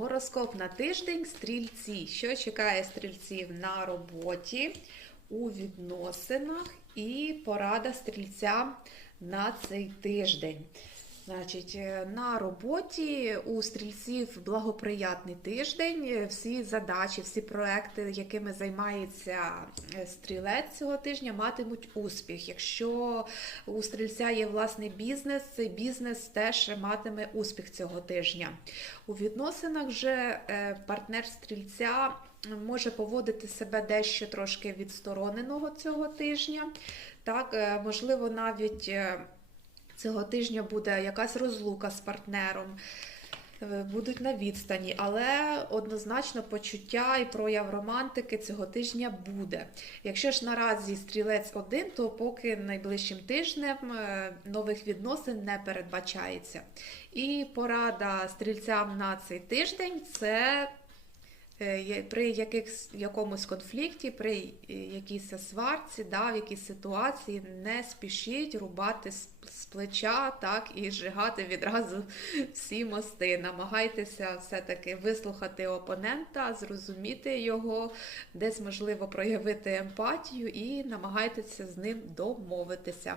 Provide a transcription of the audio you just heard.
Гороскоп на тиждень стрільці. Що чекає стрільців на роботі, у відносинах і порада стрільця на цей тиждень. Значить, е, на роботі у стрільців благоприятний тиждень. Е, Всі задачі, всі проекти, якими займається е, стрілець цього тижня, матимуть успіх. Якщо у стрільця є власний бізнес, цей бізнес теж матиме успіх цього тижня. У відносинах же партнер стрільця може поводити себе дещо трошки відстороненого цього тижня. Так, можливо, навіть цього тижня буде якась розлука з партнером. е, Будуть на відстані, але однозначно почуття і прояв романтики цього тижня буде. Якщо ж наразі стрілець один, то поки найближчим тижнем е, нових відносин не передбачається. І порада стрільцям на цей тиждень це при якихось, якомусь конфлікті, при е, якійсь сварці, да, в якійсь ситуації не спішіть рубати з, з плеча так, і зжигати відразу всі мости. Намагайтеся все-таки вислухати опонента, зрозуміти його, десь можливо проявити емпатію і намагайтеся з ним домовитися.